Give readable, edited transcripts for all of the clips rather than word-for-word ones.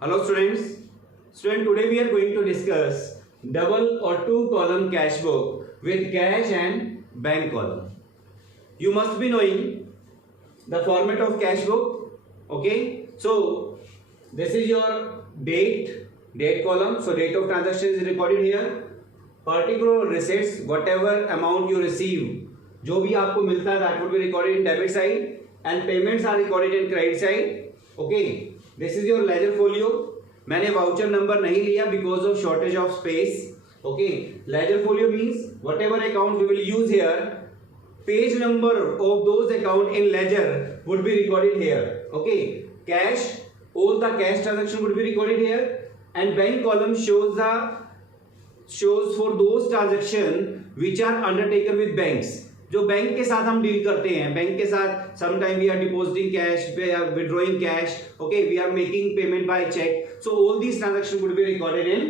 Hello students. Today we are going to discuss double or two column cash book with cash and bank column. You must be knowing the format of cash book. Okay. So this is your date column. So date of transaction is recorded here. Particular receipts, whatever amount you receive, जो भी आपको मिलता है that would be recorded in debit side and payments are recorded in credit side. Okay. This is your ledger folio. मैंने voucher number नहीं लिया because of shortage of space. Okay, ledger folio means whatever account we will use here, page number of those account in ledger would be recorded here. Okay, cash, all the cash transaction would be recorded here and bank column shows for those transaction which are undertaken with banks. जो bank के साथ हम deal करते हैं, bank के साथ sometime we are depositing cash, we are withdrawing cash, okay, we are making payment by cheque. So all these transaction would be recorded in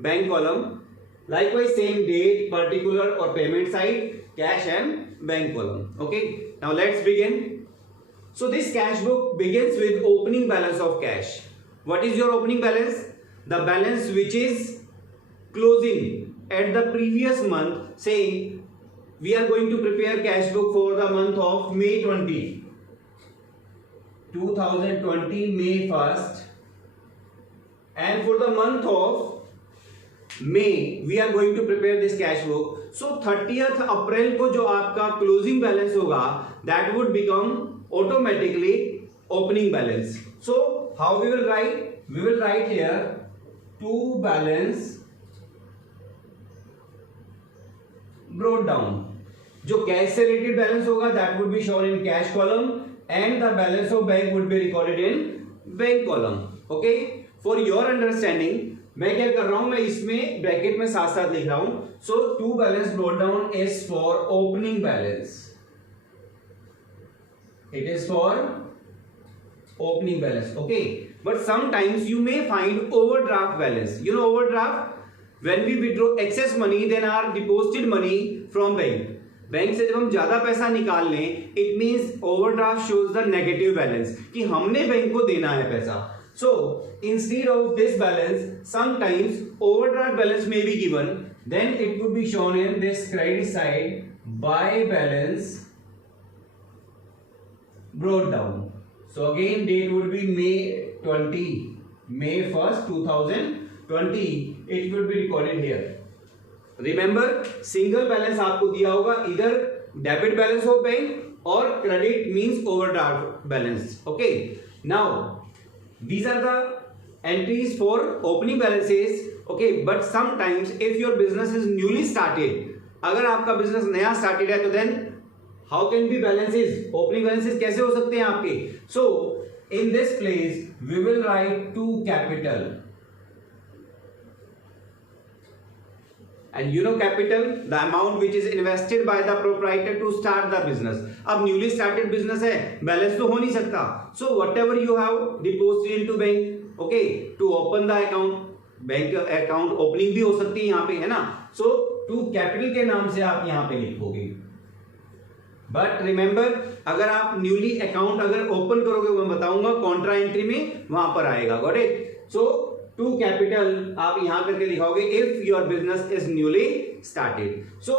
bank column. Likewise, same date, particular or payment side, cash and bank column. Okay, now let's begin. So this cash book begins with opening balance of cash. What is your opening balance? The balance which is closing at the previous month. Say we are going to prepare cash book for the month of May 2020, May 1st, and for the month of May we are going to prepare this cash book. So 30th अप्रैल को जो आपका closing balance होगा that would become automatically opening balance. So how we will write? We will write here to balance brought down. जो cash से related balance होगा that would be shown in cash column and the balance of bank would be recorded in bank column. Okay, for your understanding मैं क्या कर रहा हूं, मैं इसमें ब्रैकेट में साथ साथ लिख रहा हूं. So to balance brought down is for opening balance. It is for opening balance. Okay, but sometimes you may find overdraft balance. You know overdraft, when we withdraw excess money then are deposited money from bank. Bank से जब हम ज्यादा पैसा निकाल लें, it means overdraft shows the negative balance कि हमने bank को देना है पैसा. So instead of this balance sometimes overdraft balance may be given, then it would be shown in this credit side by balance brought down. So again date would be May 1st 2020. It will be recorded here. Remember, single balance आपको दिया होगा, इधर debit balance हो bank और credit means overdraft balance. Okay, now these are the entries for opening balances. Okay, but sometimes if your business is newly started, अगर आपका business नया started है तो then how can be balances, opening balances कैसे हो सकते हैं आपके. So in this place we will write to capital. And you know capital, the amount which is invested by the proprietor to start the business. अब newly started business है, balance तो हो नहीं सकता. So whatever you have deposited into bank, okay, to open the account, bank account opening भी हो सकती है यहाँ पे, है ना. So to capital के नाम से आप यहाँ पे लिखोगे. बट रिमेंबर, अगर आप न्यूली अकाउंट अगर ओपन करोगे, मैं बताऊंगा कॉन्ट्रा एंट्री में वहां पर आएगा. Got it. So to capital आप यहां करके लिखोगे if your business is newly started. So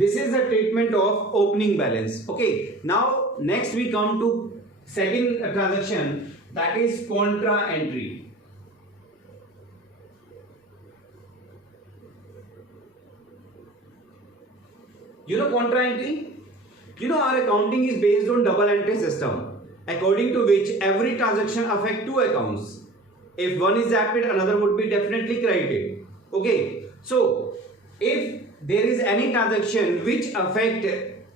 this is the treatment of opening balance. Okay, now next we come to second transaction, that is contra entry. You know contra entry? You know our accounting is based on double entry system, according to which every transaction affect two accounts. If one is debited, another would be definitely credited. Okay, so if there is any transaction which affect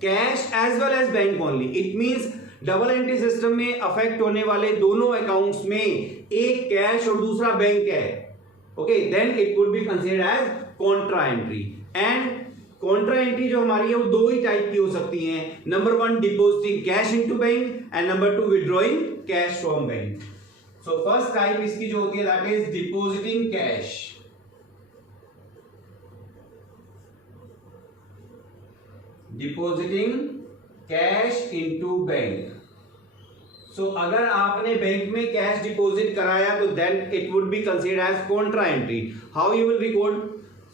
cash as well as bank only, it means double entry system में affect होने वाले दोनों accounts में एक cash और दूसरा bank है. Okay, then it would be considered as contra entry. And contra entry जो हमारी है वो दो ही टाइप की हो सकती हैं. Number one, depositing cash into bank and number two, withdrawing cash from bank. So first type इसकी जो होती है that is depositing cash. Depositing cash into bank. So अगर आपने बैंक में कैश डिपॉजिट कराया तो then it would be considered as contra entry. How you will record?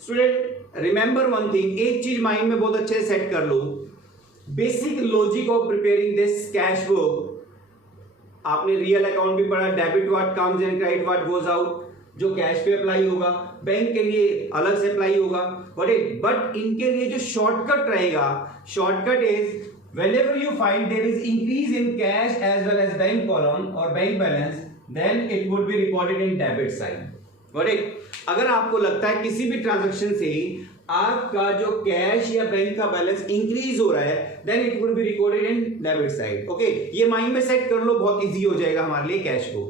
Student remember one thing, एक चीज माइंड में बहुत अच्छे से सेट कर लो. Basic logic of preparing this cash book, आपने रियल अकाउंट भी पढ़ा, debit what comes in, credit what goes out. जो कैश पे अप्लाई होगा बैंक के लिए अलग से अप्लाई होगा. बट इनके लिए जो शॉर्टकट रहेगा, shortcut is whenever you find there is increase in cash as well as bank column or bank balance, then it would be recorded in debit side. Got it? अगर आपको लगता है किसी भी ट्रांजैक्शन से आपका जो कैश या बैंक का बैलेंस इंक्रीज हो रहा है, then it would be recorded in debit side. Okay, ये माइंड में सेट कर लो, बहुत इजी हो जाएगा हमारे लिए कैश को.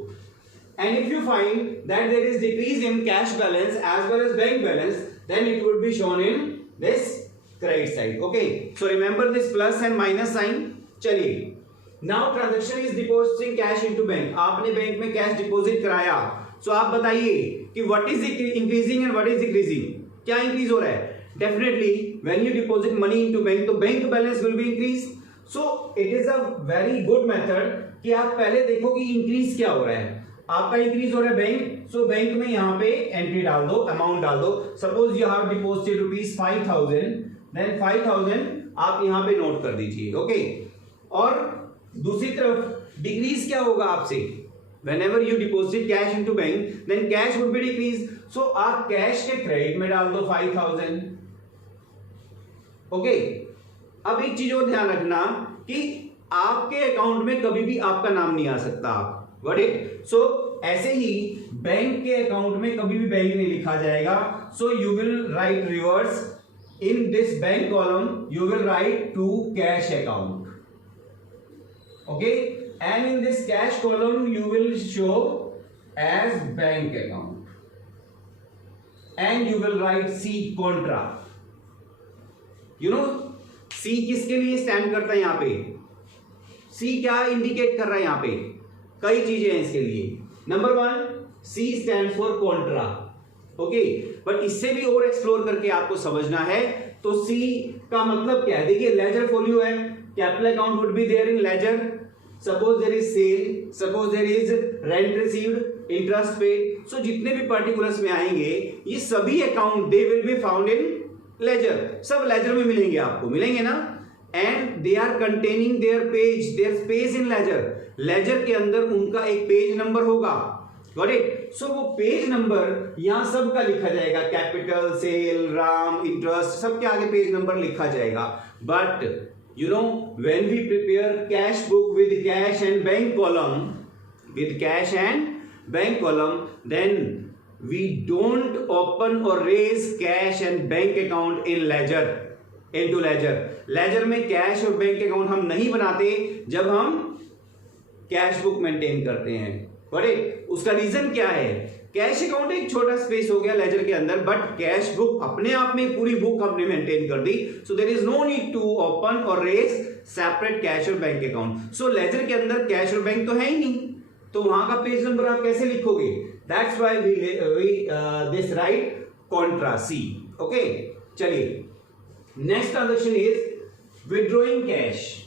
And if you find that there is decrease in cash balance as well as bank balance, then it would be shown in this credit side. Okay, so remember this plus and minus sign. चलिए, now transaction is depositing cash into bank. आपने bank में cash deposit कराया, so आप बताइए कि what is increasing and what is decreasing? क्या increase हो रहा है? Definitely when you deposit money into bank, तो bank balance will be increased. So it is a very good method कि आप पहले देखो कि इंक्रीज क्या हो रहा है. आपका इंक्रीज हो रहा है बैंक, सो बैंक में यहाँ पे एंट्री डाल दो, अमाउंट डाल दो. Suppose you have deposited ₹5,000, then 5,000 आप यहाँ पे नोट कर दीजिए. ओके, और दूसरी तरफ डिक्रीज क्या होगा आपसे? whenever you deposit cash into bank, then cash would be decreased. So आप कैश के क्रेडिट में डाल दो 5,000. ओके, अब एक चीज और ध्यान रखना कि आपके अकाउंट में कभी भी आपका नाम नहीं आ सकता. Got it? So ऐसे ही बैंक के अकाउंट में कभी भी बैंक नहीं लिखा जाएगा. So you will write reverse. In this bank column, you will write to cash account. Okay, and in this cash column, you will show as bank account, and you will write C contra. You know, C किसके लिए stand करता है यहाँ पे? C क्या indicate कर रहा है यहाँ पे? कई चीजें हैं इसके लिए. Number 1, C stands for contra. Okay, but इससे भी और एक्सप्लोर करके आपको समझना है. तो सी का मतलब क्या है? देखिए, लेजर फोलियो है, capital account would be there in ledger. Suppose there is sale, suppose there is rent received, interest paid. So जितने भी पर्टिकुलर्स में आएंगे ये सभी account they will be found in ledger. सब लेजर में मिलेंगे, आपको मिलेंगे ना. And they are containing their page, their space in ledger. Ledger के अंदर उनका एक पेज नंबर होगा. Got it? So वो पेज नंबर यहाँ सब का लिखा जाएगा, कैपिटल, सेल, राम, इंटरेस्ट, सबके आगे पेज नंबर लिखा जाएगा. But you know, when we prepare cash book with cash and bank column, then we don't open or raise cash and bank account in ledger, into ledger. ledger में cash और bank account हम नहीं बनाते जब हम cash book maintain करते हैं. But उसका रीजन क्या है? कैश अकाउंट एक छोटा स्पेस हो गया लेजर के अंदर, बट कैश बुक अपने आप में पूरी बुक हमने मेंटेन कर दी. So there is no need to open or raise separate cash और बैंक अकाउंट. सो लेजर के अंदर कैश और बैंक तो है ही नहीं, तो वहां का पेज नंबर आप कैसे लिखोगे? That's why we this write contra C. Okay, चलिए, next transaction is withdrawing cash.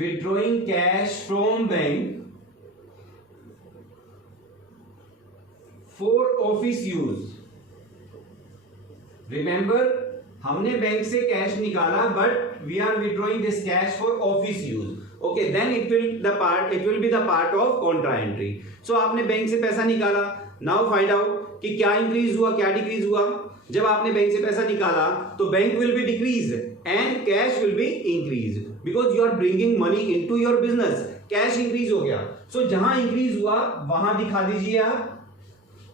Withdrawing cash from bank for office use. Remember, हमने बैंक से कैश निकाला, but we are withdrawing this cash for office use. Okay, then it will be the part of contra entry. So आपने bank से पैसा निकाला. Now find out कि क्या increase हुआ, क्या डिक्रीज हुआ. जब आपने बैंक से पैसा निकाला तो bank will be decrease and cash will be increase, because you are bringing money into your business. Cash increase हो गया. सो जहां इंक्रीज हुआ वहां दिखा दीजिए आप.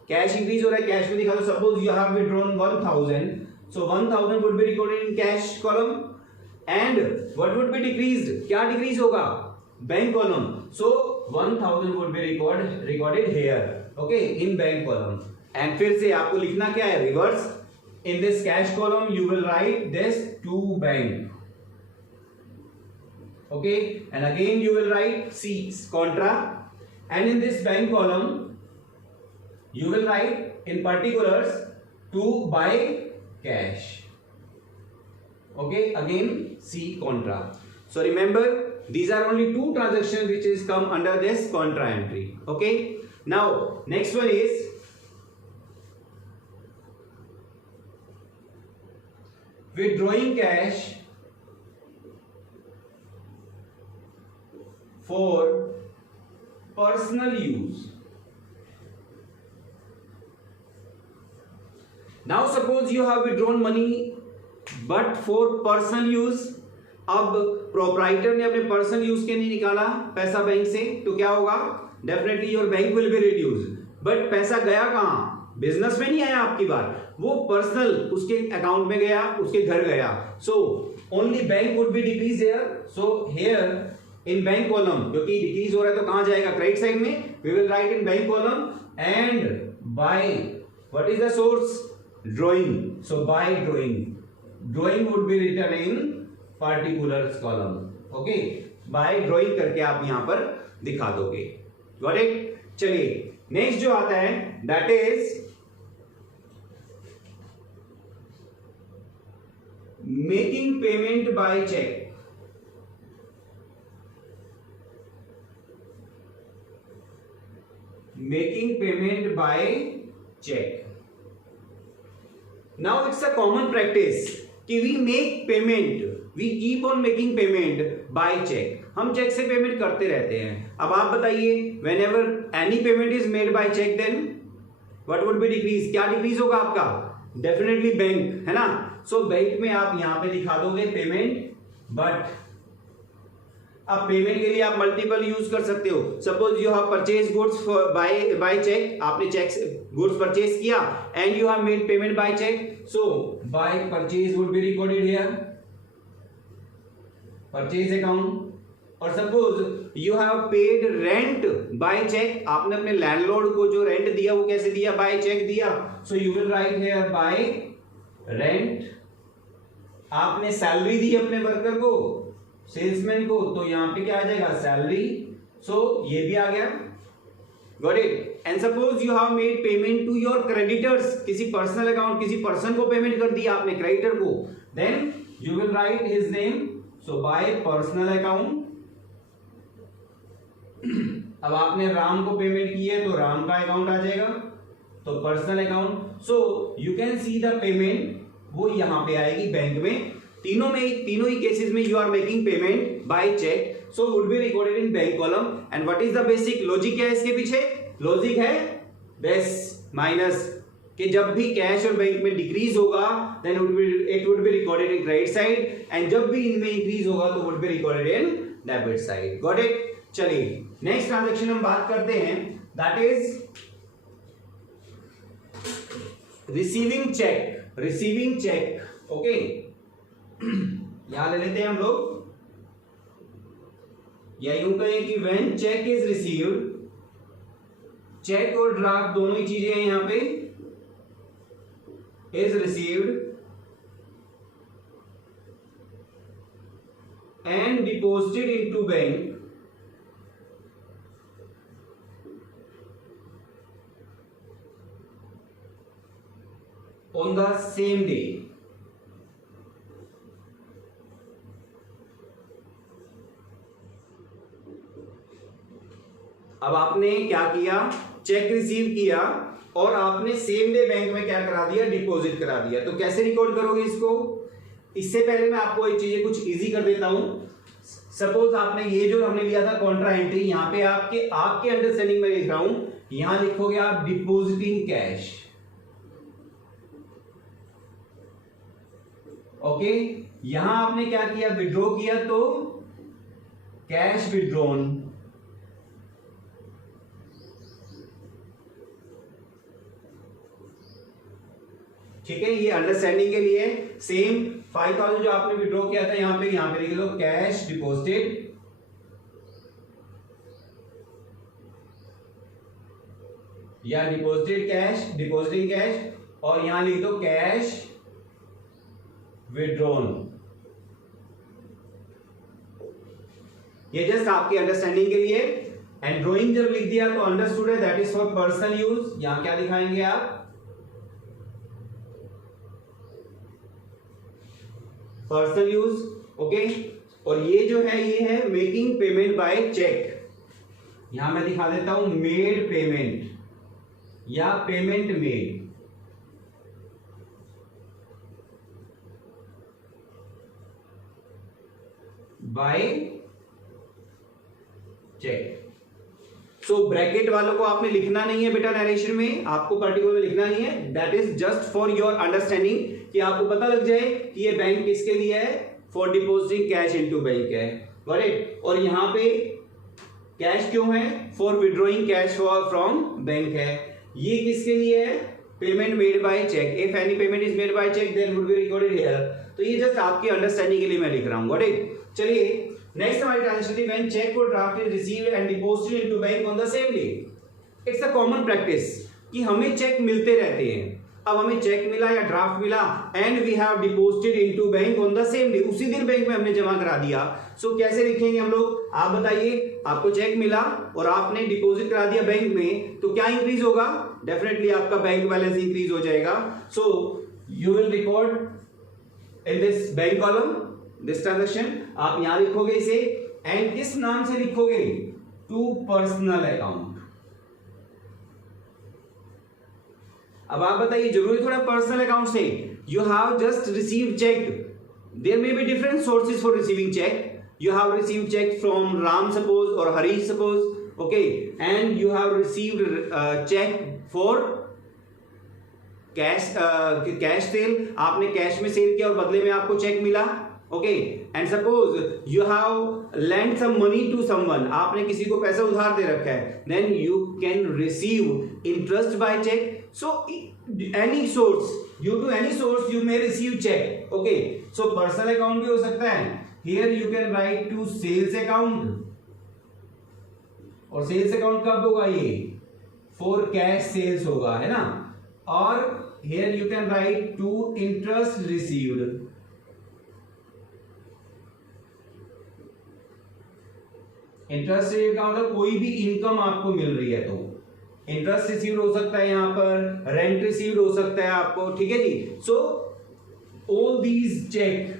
कैश इंक्रीज हो रहा है, कैश में दिखा दो. Suppose you have withdrawn 1,000, so 1,000 would be recorded in cash column. And what would be decreased? क्या डिक्रीज होगा? Bank column. So 1,000 would be recorded here, okay, in bank column. And फिर से आपको लिखना क्या है? Reverse. In this cash column, you will write this to bank. Okay, and again you will write C contra. And in this bank column, you will write in particulars to buy cash. Okay, again C contra. So remember, these are only two transactions which is come under this contra entry. Okay, now next one is withdrawing cash for personal use. Now suppose you have withdrawn money but for personal use. अब proprietor ने अपने personal use के नहीं निकाला पैसा bank से, तो क्या होगा? Definitely your bank will be reduce. But पैसा गया कहाँ? बिजनेस में नहीं आया आपकी बार, वो पर्सनल उसके अकाउंट में गया, उसके घर गया. So only bank would be decrease here. So here in bank column, क्योंकि डिक्रीज हो रहा है तो कहां जाएगा? क्रेडिट साइड में. We will write in bank column and by what is the source? Drawing. So by drawing would be written in particulars column. Okay, by drawing करके आप यहां पर दिखा दोगे. Got it? चलिए नेक्स्ट जो आता है that is making payment by cheque. Making payment by cheque. Now it's a common practice कि we make payment, we keep on making payment by check. हम चेक से पेमेंट करते रहते हैं. अब आप बताइए, whenever any payment is made by check, then what would be decrease? क्या डिक्रीज होगा आपका? Definitely बैंक, है ना? So बैंक में आप यहाँ पे दिखा दोगे पेमेंट, बट अब पेमेंट के लिए आप मल्टीपल यूज कर सकते हो. Suppose you have purchase goods by cheque. आपने चेक से गुड्स परचेज किया and you have made payment by cheque. So by purchase would be recorded here, purchase account. और suppose you have paid rent by cheque. आपने अपने landlord को जो rent दिया वो कैसे दिया? बाय चेक दिया. So you will right here bye rent. आपने सैलरी दी अपने वर्कर को, सेल्समैन को, तो यहां पे क्या आ जाएगा? सैलरी. सो ये भी आ गया. Got it? And suppose you have made payment to your creditors. किसी पर्सनल अकाउंट, किसी पर्सन को पेमेंट कर दिया आपने, क्रेडिटर को, then you will write his name. So by personal account. अब आपने राम को पेमेंट की है तो राम का अकाउंट आ जाएगा, तो personal account. So you can see the payment, वो यहां पे आएगी बैंक में. तीनों ही केसेस में you are making payment by cheque. So would be recorded in bank column. And what is the basic logic? क्या है इसके पीछे? लॉजिक है बेस माइनस, कि जब भी कैश और बैंक में डिक्रीज होगा then it would be recorded in credit side, and जब भी इनमें इंक्रीज होगा तो would be recorded in debit side. Got it? चलिए नेक्स्ट ट्रांजैक्शन हम बात करते हैं, that is receiving cheque. Okay, यहां ले लेते हैं हम लोग, या यूं कहें कि when cheque is received. Cheque और ड्राफ्ट दोनों ही चीजें हैं यहां पे. Is received and deposited into bank on the same day. अब आपने क्या किया? चेक रिसीव किया और आपने सेम डे बैंक में क्या करा दिया? डिपॉजिट करा दिया. तो कैसे रिकॉर्ड करोगे इसको? इससे पहले मैं आपको एक चीजें कुछ इजी कर देता हूं. सपोज आपने ये जो हमने लिया था कॉन्ट्रा एंट्री, यहां पे आपके अंडरस्टैंडिंग में लिख रहा हूं, यहां लिखोगे आप डिपॉजिटिंग कैश. ओके, यहां आपने क्या किया? विड्रॉ किया, तो कैश विड्रॉन. ठीक है, ये अंडरस्टैंडिंग के लिए. सेम 5000 जो आपने विड्रॉ किया था यहां पे लिख लो कैश डिपॉजिटेड. या डिपॉजिटिंग कैश, और यहां लिख दो कैश विड्रॉन. ये जस्ट आपकी अंडरस्टैंडिंग के लिए. एंड ड्रॉइंग जब लिख दिया तो अंडरस्टूड है, that is for personal use. यहां क्या दिखाएंगे आप? Personal use, okay. और ये जो है ये है मेकिंग पेमेंट बाय चेक, यहां मैं दिखा देता हूं मेड पेमेंट या payment made. By cheque. So bracket वालों को आपने लिखना नहीं है बेटा, नरेशन में आपको पर्टिकुलर लिखना नहीं है, that is just for your understanding कि आपको पता लग जाए कि ये बैंक किसके लिए है, for depositing cash into bank है, करेक्ट। और यहां पे कैश क्यों है, for withdrawing cash from bank है। ये किसके लिए है, payment made by cheque, if any payment is made by cheque then would be recorded here. तो ये जस्ट आपकी अंडरस्टैंडिंग के लिए मैं लिख रहा हूं, करेक्ट। चलिए नेक्स्ट हमारी ट्रांजेक्शन, व्हेन चेक और draft is received and deposited into bank on the same day. It's a common practice कि हमें चेक मिलते रहते हैं। अब हमें चेक मिला या ड्राफ्ट मिला and we have deposited into bank on the same day, उसी दिन बैंक में हमने जमा करा दिया। सो कैसे लिखेंगे हम लोग, आप बताइए। आपको चेक मिला और आपने डिपॉजिट करा दिया बैंक में, तो क्या इंक्रीज होगा, डेफिनेटली आपका बैंक बैलेंस इंक्रीज हो जाएगा। So you will record in this bank column this transaction, आप यहां लिखोगे इसे एंड किस नाम से लिखोगे, टू पर्सनल अकाउंट। अब आप बताइए, जरूरी थोड़ा पर्सनल अकाउंट से, you have just received cheque, there may be different sources for receiving cheque. You have received check from Ram suppose or Hari suppose, okay, and you have received check for cash cash sale, आपने cash में cell किया और बदले में आपको cheque मिला, okay. And suppose you have lent some money to someone, आपने किसी को पैसा उधार दे रखा है, then you can receive interest by check. So any source, due to any source you may receive check, okay. So personal account भी हो सकता है, here you can write to sales account, और सेल्स अकाउंट कब होगा, ये for cash sales होगा, है ना। और here you can write to interest received, interest received का मतलब कोई भी इनकम आपको मिल रही है तो इंटरेस्ट रिसीव्ड हो सकता है, यहां पर रेंट रिसीव्ड हो सकता है आपको, ठीक है जी। So all these cheque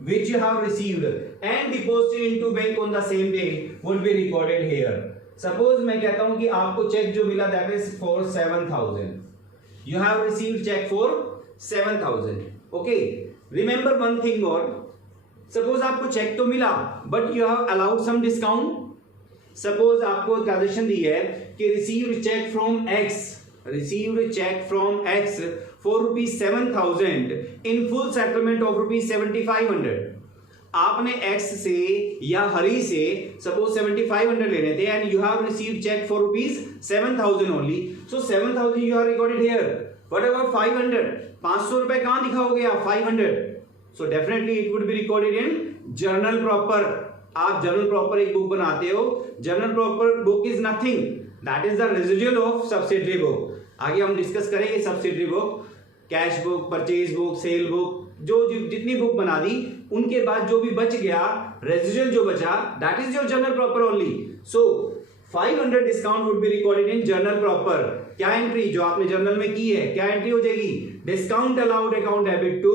which you have received and deposited into bank on the same day would be recorded here. Suppose मैं कहता हूं कि आपको चेक जो मिला that is for 7,000. You have received check for 7,000. Okay. Remember one thing more. Suppose आपको check तो मिला but you have allowed some discount. Suppose आपको ट्रांजेक्शन दी है कि received check from X, received check from X for ₹7,000 in full settlement of ₹7,500. आपने X से या हरी से सपोज 7,500 लेने थे and you have received cheque for ₹7,000 only, so 7,000 you have recorded here. What about 500, 500 रुपए कहां दिखाओगे आप, 500, so definitely it would be recorded in journal proper. आप जर्नल प्रॉपर एक बुक बनाते हो, journal proper book is nothing, that is the residual of subsidiary book. आगे हम डिस्कस करेंगे subsidiary book, cash book, purchase book, sale book, जो जितनी book बना दी उनके बाद जो भी बच गया, रेजिडुअल जो बचा, that is your journal proper only. So 500 discount would be recorded in journal proper. क्या एंट्री जो आपने जर्नल में की है, क्या एंट्री हो जाएगी, discount allowed account debit to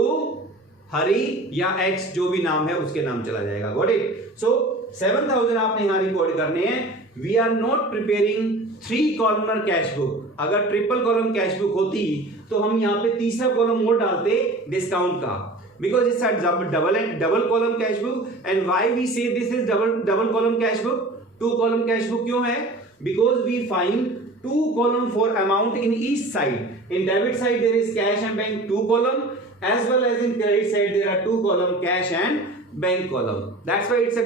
Hari या एक्स, जो भी नाम है उसके नाम चला जाएगा, गॉट इट। सो 7,000 आपने यहां रिकॉर्ड करने हैं। We are not preparing 3 columnar cash book. अगर ट्रिपल कॉलम कैश बुक होती तो हम यहाँ पे तीसरा कॉलम और डालते डिस्काउंट का, because it's double column cash book. And why we say this is double column cash book, 2 column cash book क्यों है, because we find 2 column for amount in each side. In debit side there is cash and bank 2 column, as well as in credit side there are 2 column cash and bank column. That's why it's a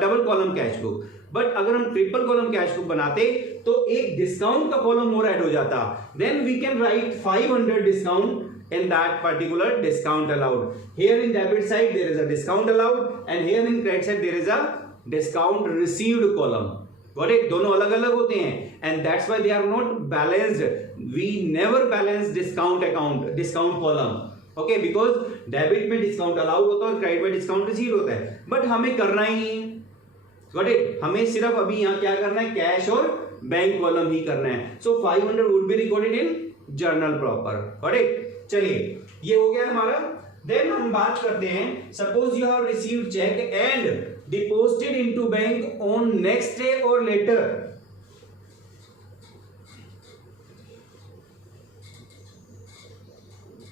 double column cash book. But अगर हम triple column cash book बनाते तो एक discount का column और add हो जाता, then we can write 500 discount in that particular discount allowed. Here in debit side there is a discount allowed and here in credit side there is a discount received column. Got it? दोनों अलग अलग होते हैं and that's why they are not balanced. We never balance discount account, discount column. Okay, because debit में discount allowed होता है और credit में discount received होता है, but हमें करना ही नहीं है। Got it? हमें सिर्फ अभी यहाँ क्या करना है, कैश और बैंक कॉलम ही करना है। So 500 would be recorded in journal proper. Got it? चलिए ये हो गया हमारा देन हम बात करते हैं, suppose you have received cheque and deposited into bank on next day और later.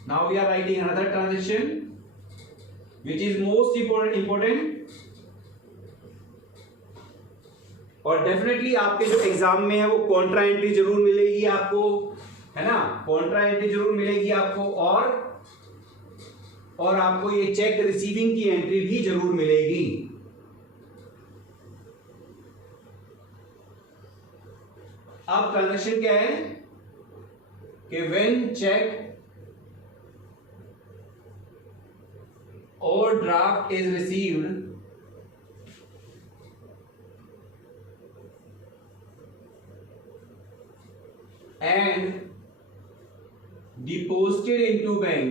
Now we are writing another transaction which is most important और डेफिनेटली आपके जो एग्जाम में है वो कॉन्ट्रा एंट्री जरूर मिलेगी आपको, है ना, कॉन्ट्रा एंट्री जरूर मिलेगी आपको और आपको ये चेक रिसीविंग की एंट्री भी जरूर मिलेगी. अब ट्रांजैक्शन क्या है कि when cheque or draft is received and deposited into bank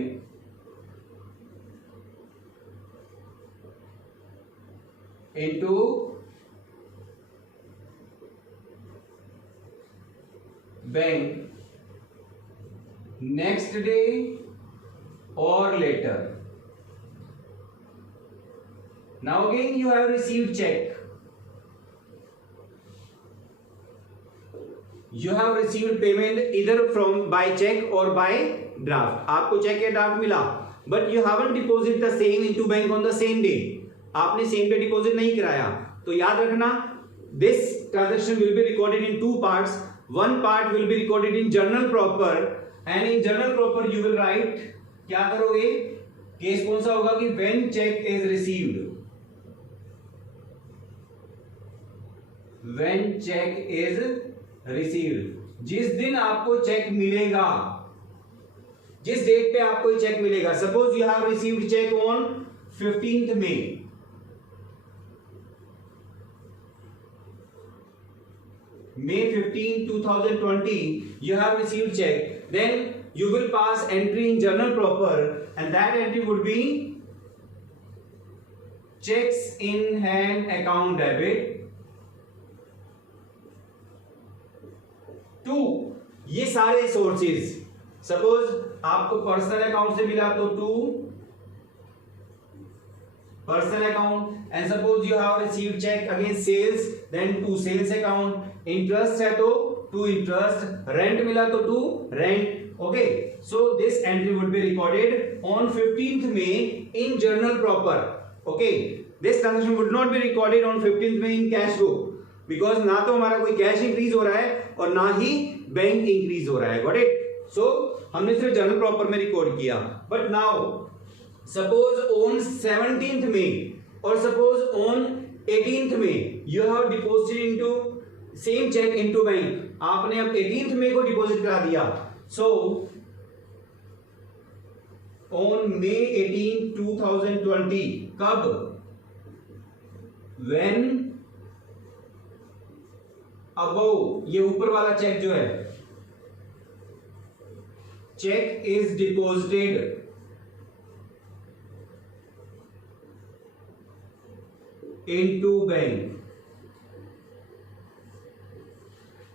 next day or later. Now again you have received check. You have received payment either from by check or by draft. आपको check या draft मिला, but you haven't deposited the same into bank on the same day. आपने same day deposit नहीं कराया. तो याद रखना, this transaction will be recorded in two parts. One part will be recorded in journal proper and in journal proper you will write, क्या करोगे, case कौन सा होगा कि when check is received. When check is received, जिस दिन आपको cheque मिलेगा, जिस डेट पे आपको चेक मिलेगा. Suppose you have received cheque on 15th May. May 15, 2020 you have received check. Then you will pass entry in journal proper and that entry would be checks in hand account debit to. ये सारे sources, suppose आपको personal account से मिला तो to personal account and suppose you have received cheque against sales then to sales account. Interest है तो to interest, rent मिला तो to rent. Okay, so this entry would be recorded on 15th May in journal proper. Okay, this transaction would not be recorded on 15th May in cash book because ना तो हमारा कोई cash increase हो रहा है और ना ही bank increase हो रहा है. Got it. सो हमने सिर्फ जर्नल प्रॉपर में रिकॉर्ड किया. But now suppose on 17th May और suppose on 18th May you have deposited into same cheque into bank. आपने अब 18th May को डिपॉजिट करा दिया. सो ऑन May 18, 2020 कब, व्हेन अबव, ये ऊपर वाला चेक जो है, cheque is deposited into bank.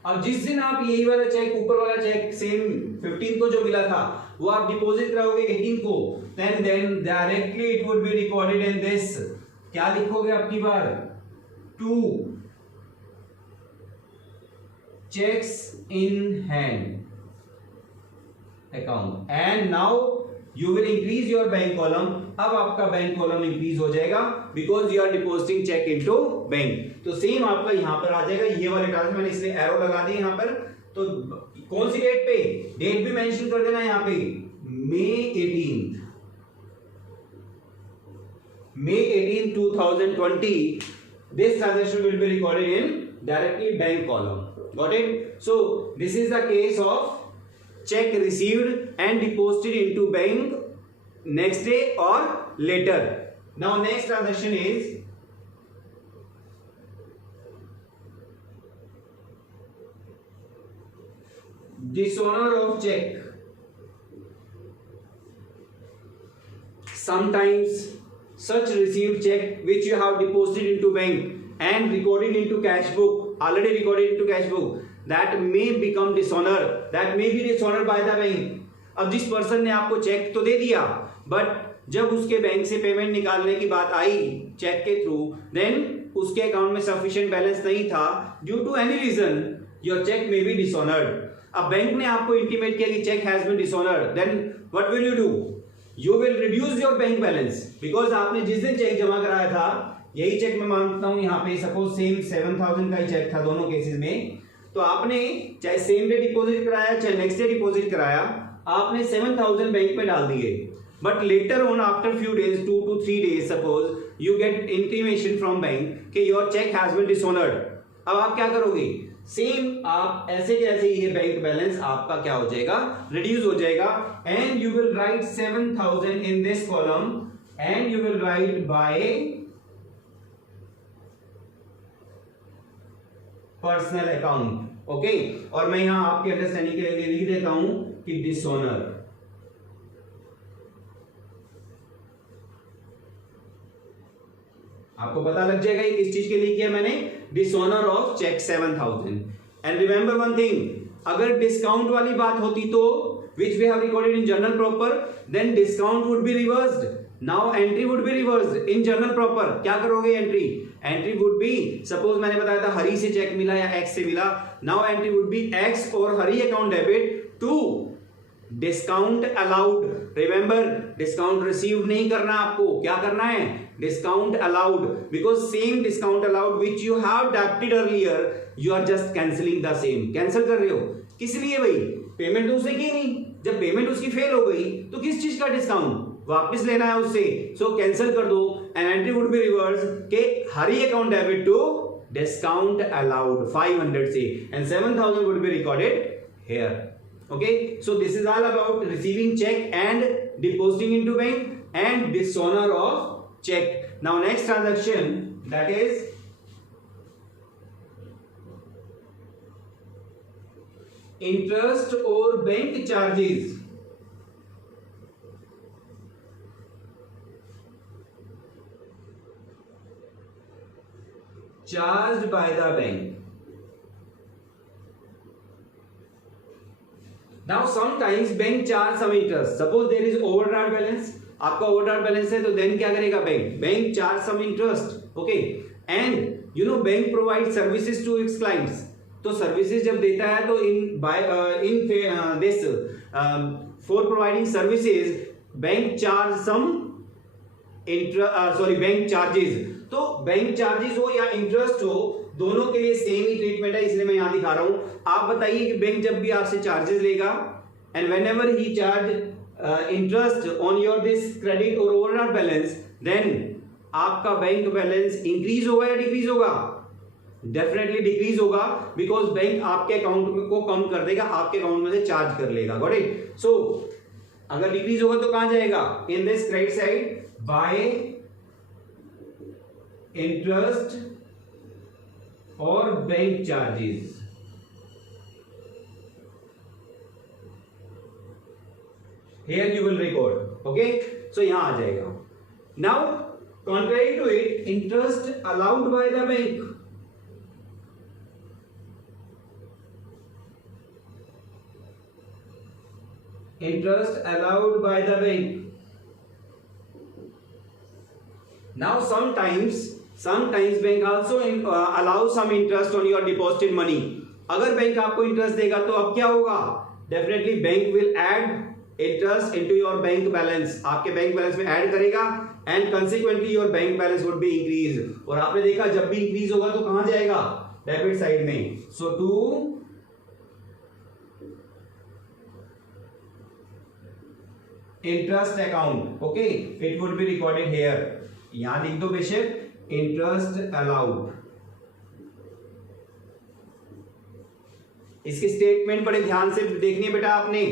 अब जिस दिन आप यही वाला चेक, ऊपर वाला चेक सेम 15 को जो मिला था वो आप डिपॉजिट कराओगे 18 को, then directly it would be recorded in this. क्या लिखोगे आपकी बार, to checks in hand account and now you will increase your bank column. अब आपका बैंक कॉलम इंक्रीज हो जाएगा because you are depositing cheque into bank. तो same आपका यहां पर आ जाएगा. ये वाले ट्रांसफर मैंने इसलिए एरो लगा दिए यहां पर. तो कौन सी डेट पे, डेट भी मेंशन कर देना यहां पे, May 18, May 18, 2020. This transaction will be recorded in directly bank column. Got it? So this is the case of check received and deposited into bank next day or later. Now next transaction is dishonor of check. Sometimes such received check which you have deposited into bank and recorded into cash book, already recorded into cash book, that may become dishonor, that may be dishonored by the bank. अब जिस person ने आपको check तो दे दिया but जब उसके bank से payment निकालने की बात आई चेक के थ्रू, देन उसके अकाउंट में सफिशिएंट बैलेंस नहीं था, due to any reason your cheque may be dishonoured. अब बैंक ने आपको इंटीमेट किया कि cheque has been dishonoured, then what will you do? You will reduce your bank balance, because आपने जिस दिन चेक जमा कराया था, यही चेक मैं मानता हूं यहाँ पे सपोज सेम 7,000 का ही चेक था दोनों केसेस में, तो आपने चाहे सेम डे डिपॉजिट कराया चाहे नेक्स्ट डे डिपॉजिट कराया, आपने 7,000 बैंक में डाल दिए, but later on after few days 2 to 3 days suppose you get intimation from bank कि your cheque has been dishonoured. अब आप क्या करोगे? सेम आप ऐसे के ऐसे ये बैंक बैलेंस आपका क्या हो जाएगा? रिड्यूस हो जाएगा, and you will right 7,000 in this column and you will right bye personal account. Okay, और मैं यहां आपके अंडरस्टैंडिंग के लिए लिख देता हूं कि डिसऑनर। आपको पता लग जाएगा ये किस चीज के लिए किया मैंने? Dishonour of cheque 7,000। And remember one thing, अगर डिस्काउंट वाली बात होती तो which we have recorded in journal proper, then discount would be reversed, now entry would be reversed in journal proper. क्या करोगे? एंट्री वुड बी, सपोज मैंने बताया था हरी से चेक मिला या एक्स से मिला, now entry would be X और Hari account debit to discount allowed. Remember, discount receive नहीं करना आपको, क्या करना है? Discount allowed, because same discount allowed which you have debited earlier, you are just cancelling the same. Cancel कर रहे हो किस लिए भाई? पेमेंट तो उसने की नहीं, जब पेमेंट उसकी फेल हो गई तो किस चीज का डिस्काउंट वापस लेना है उससे, सो कैंसिल कर दो and entry would be reverse के Hari account debit to discount allowed 500 से, and 7,000 would be recorded here. Okay, so this is all about receiving check and depositing into bank and dishonor of check. Now next transaction, that is interest or bank charges. Charged by the bank. Now sometimes bank charge some interest. Suppose there is overdraft balance, आपका overdraft balance है तो then क्या करेगा bank? Bank charge some interest, okay? And you know bank provides services to its clients. तो services जब देता है तो for providing services bank charge some bank charges. तो बैंक चार्जेस हो या इंटरेस्ट हो, दोनों के लिए सेम ही ट्रीटमेंट है, इसलिए मैं यहां दिखा रहा हूं। आप बताइए कि बैंक जब भी आपसे चार्जेस लेगा and when ever he charge interest on your this credit और ओवरड्राफ्ट बैलेंस, देन आपका बैंक बैलेंस इंक्रीज होगा या डिक्रीज होगा? डेफिनेटली डिक्रीज होगा, बिकॉज बैंक आपके अकाउंट को कम कर देगा, आपके अकाउंट में से चार्ज कर लेगा। Got it? सो अगर डिक्रीज होगा तो कहां जाएगा? In this credit side by interest और bank charges. Here you will record, okay? So यहां आ जाएगा। Now contrary to it, interest allowed by the bank. Interest allowed by the bank. Now sometimes bank also allows some interest on your deposited money. अगर bank आपको interest देगा तो अब क्या होगा? Definitely bank will add interest into your bank balance, आपके bank balance में add करेगा and consequently your bank balance would be increased. और आपने देखा जब भी इंक्रीज होगा तो कहां जाएगा? डेबिट साइड में। So to interest account, okay, it would be recorded here. यहां लिख दो बेशक interest allowed। इसके स्टेटमेंट बड़े ध्यान से देखनी है बेटा आपने।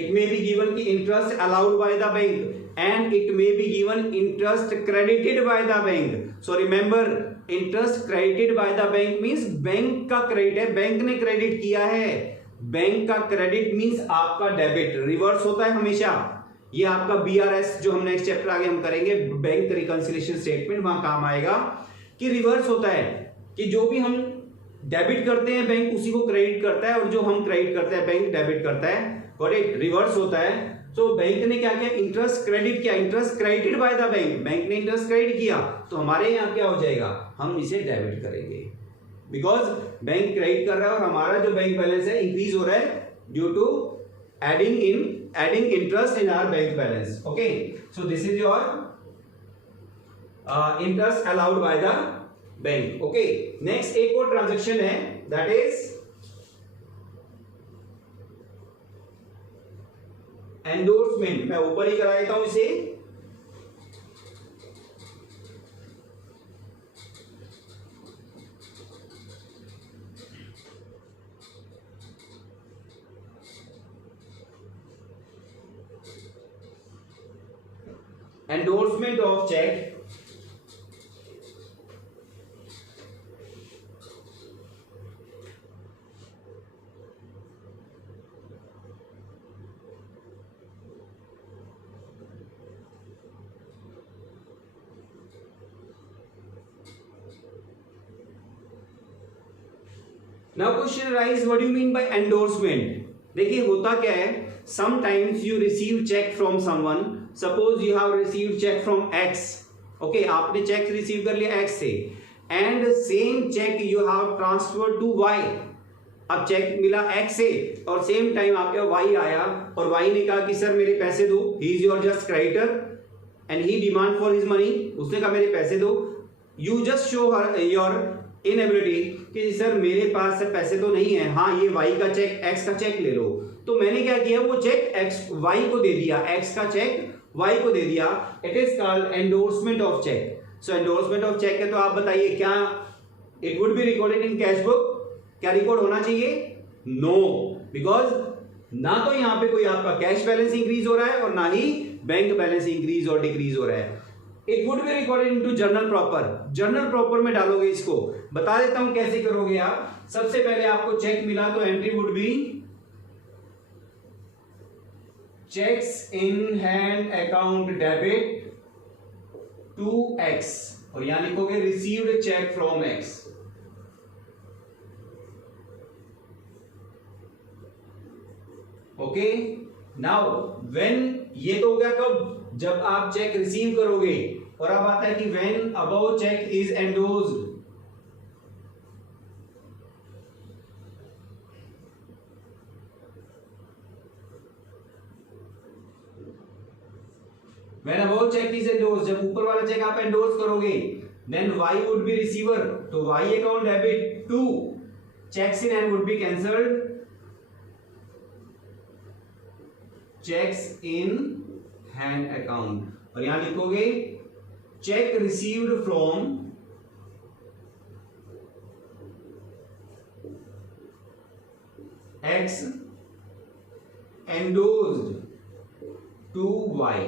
It may be given कि interest allowed by the bank and it may be given interest credited by the bank. So remember, interest credited by the bank means bank का क्रेडिट है, बैंक ने क्रेडिट किया है। Bank का credit means आपका debit, reverse होता है हमेशा। ये आपका BRS जो हम नेक्स्ट चैप्टर आगे हम करेंगे, बैंक रिकंसिलिएशन स्टेटमेंट, वहां काम आएगा कि रिवर्स होता है कि जो भी हम डेबिट करते हैं बैंक उसी को क्रेडिट करता है और जो हम क्रेडिट करते हैं बैंक डेबिट करता है। रिवर्स होता है। तो बैंक ने क्या किया, इंटरेस्ट क्रेडिट किया, interest credited bye the bank, bank ने इंटरेस्ट क्रेडिट किया, तो हमारे यहाँ क्या हो जाएगा, हम इसे डेबिट करेंगे, बिकॉज बैंक क्रेडिट कर रहा है और हमारा जो बैंक बैलेंस है इंक्रीज हो रहा है due to adding interest in our bank balance. Okay, so this is your interest allowed by the bank. Okay, next एक और ट्रांजेक्शन है, दैट इज एंडोर्समेंट. मैं ऊपर ही करा देता हूं इसे. Endorsement of cheque. Now question rise, what do you mean by endorsement. देखिए होता क्या है, sometimes you receive cheque from someone, suppose you have received cheque from X. Okay, आपने चेक रिसीव कर लिया एक्स से, and same cheque you have transferred to Y. अब cheque मिला एक्स से और सेम टाइम आपके वाई आया और वाई ने कहा कि सर मेरे पैसे दो, he is your just creditor and he demand for his money. उसने कहा मेरे पैसे दो. You just show her your inability कि सर मेरे पास पैसे तो नहीं है, हाँ ये वाई का चेक, एक्स का चेक ले लो. तो मैंने क्या किया, वो चेक एक्स वाई को दे दिया, एक्स का चेक वाई को दे दिया. It is called endorsement of cheque. So endorsement of cheque है, तो आप बताइए क्या it would be recorded in cash book, क्या रिकॉर्ड होना चाहिए? नो, बिकॉज ना तो यहाँ पे कोई आपका कैश बैलेंस इंक्रीज हो रहा है और ना ही बैंक बैलेंस इंक्रीज और डिक्रीज हो रहा है. It would be recorded into journal proper. Journal proper में डालोगे इसको. बता देता हूं कैसे करोगे आप. सबसे पहले आपको चेक मिला तो entry would be cheques in hand account debit to X, और यहां लिखोगे received cheque from X. Okay, now when, ये तो हो गया कब, जब आप चेक रिसीव करोगे. और अब आता है कि when above cheque is endorsed. When above cheque is endorsed, जब ऊपर वाला चेक आप एंडोर्स करोगे, then Y would be receiver, तो Y account debit to cheques in hand would be cancelled, cheques in hand account. और यहां लिखोगे cheque received from X endorsed to Y.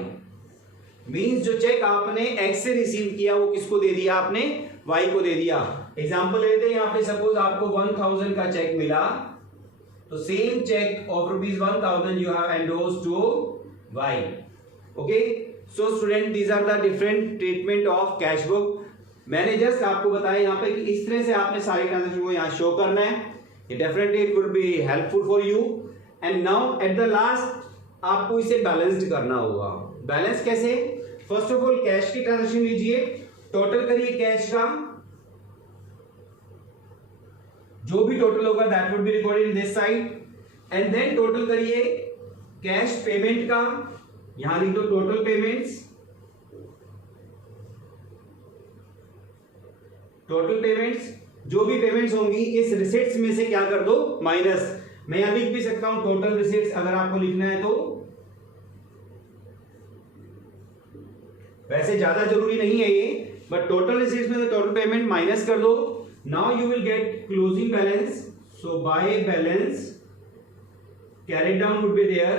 Means जो चेक आपने एक्स से receive किया वो किसको दे दिया, आपने वाई को दे दिया. एग्जांपल लेते हैं, यहां पे सपोज आपको 1000 का चेक मिला, तो same cheque of ₹1000 you have endorsed to Y. Okay, so student, these are the different treatment of cash book. मैंने जस्ट आपको बताया यहाँ पे कि इस तरह से आपने सारी ट्रांजेक्शन को यहाँ शो करना है. Definitely it would be helpful for you. And now at the last आपको इसे बैलेंस्ड करना होगा. बैलेंस कैसे? फर्स्ट ऑफ ऑल कैश की ट्रांजेक्शन लीजिए, टोटल करिए कैश का, जो भी टोटल होगा that would be recorded in this side. And then total करिए कैश पेमेंट का, यहां लिख दो टोटल पेमेंट्स. टोटल पेमेंट्स, जो भी पेमेंट्स होंगी इस रिसिट्स में से क्या कर दो, माइनस. मैं यहां लिख भी सकता हूं टोटल रिसिट्स अगर आपको लिखना है तो, वैसे ज्यादा जरूरी नहीं है ये, बट टोटल रिसिट्स में से टोटल पेमेंट माइनस कर दो. Now you will get closing balance. So by balance carried down would be there.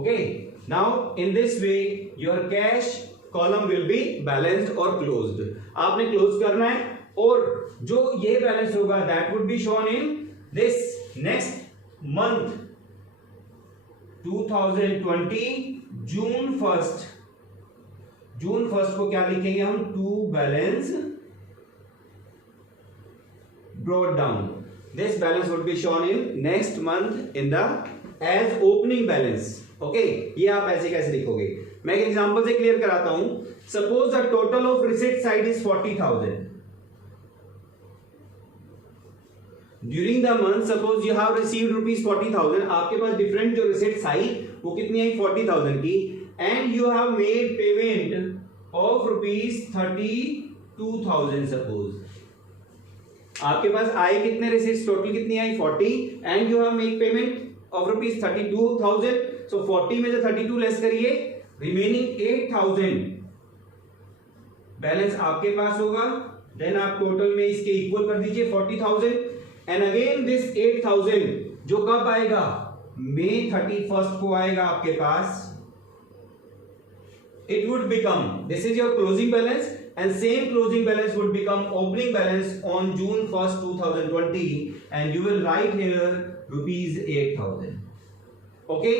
Okay. Now in this way your cash column will be balanced or closed. आपने close करना है और जो ये balance होगा that would be shown in this next month 2020 June 1st. June 1st को क्या लिखेंगे हम, to balance brought down. this balance would be shown in next month in the as opening balance. Okay ये आप ऐसे कैसे लिखोगे? मैं एक एग्जांपल से क्लियर कराता हूं. Suppose the total of receipt side is 40,000. During the month suppose you have received rupees 40,000. आपके पास डिफरेंट जो रिसीट साइड वो कितनी आई 40,000 की, and you have made payment of rupees 32,000. Suppose आपके पास आए कितने रिसीट्स, टोटल कितनी आई 40, and you have made payment of rupees 32,000. सो 40 में से 32 लेस करिए, रिमेनिंग 8,000 बैलेंस आपके पास होगा. देन आप टोटल में इसके इक्वल कर दीजिए 40,000, एंड अगेन दिस 8,000 जो कब आएगा, May 31st को आएगा आपके पास. It would become, this is your closing balance, and same closing balance would become opening balance on June 1st 2020, and you will write here rupees 8,000. Okay,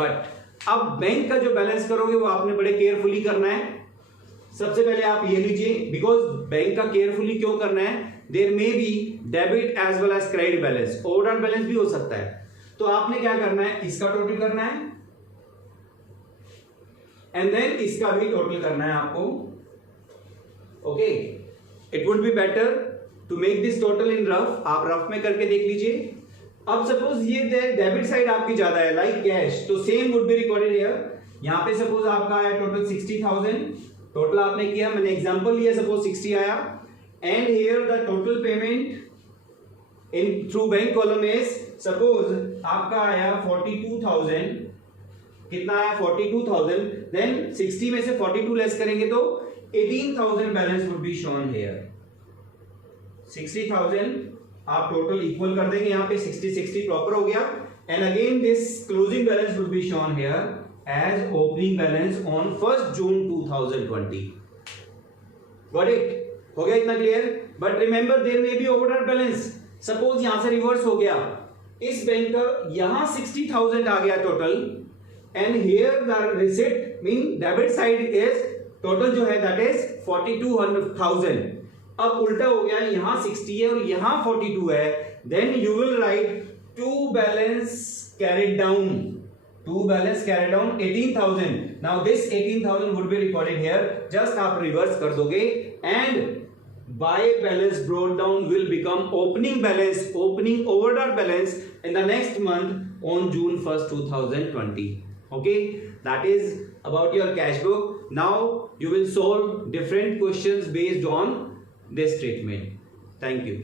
but अब bank का जो balance करोगे वो आपने बड़े केयरफुली करना है. सबसे पहले आप ये लीजिए, बिकॉज बैंक का केयरफुली क्यों करना है, there may be debit as well as credit balance, overdraft balance भी हो सकता है. तो आपने क्या करना है, इसका टोटल करना है एंड देन इसका भी टोटल करना है आपको. Okay, it would be better to make this total in rough. आप रफ में करके देख लीजिए. अब सपोज ये डेबिट साइड आपकी ज्यादा है लाइक कैश, तो same would be recorded here. यहां पे सपोज आपका आया टोटल 60,000, टोटल आपने किया, मैंने एग्जांपल लिया, सपोज 60 आया, and here the total payment in through bank column is, suppose आपका आया 42,000. कितना आया 42,000, देन 60 में से 42 लेस करेंगे तो 18,000 balance would be shown here. 60,000 आप टोटल इक्वल कर देंगे, यहां पे 60 प्रॉपर हो गया, and again this closing balance would be shown here as opening balance on 1st June 2020. Got it? हो गया इतना clear? But remember there may be overdraft balance. Suppose यहां से रिवर्स हो गया, इस बैंक का यहां 60,000 आ गया total, and here the receipt mean debit side is total जो है दैट इज 42,000. अब उल्टा हो गया, यहां 60 है और यहां 42 है, then you will write to balance carried down, 18,000. Now this 18,000 would be recorded here. Just आप रिवर्स कर दोगे and by balance brought down will become opening balance, opening overdraft balance in the next month on June 1st 2020. Okay, that is about your cash book. Now you will solve different questions based on this treatment. Thank you.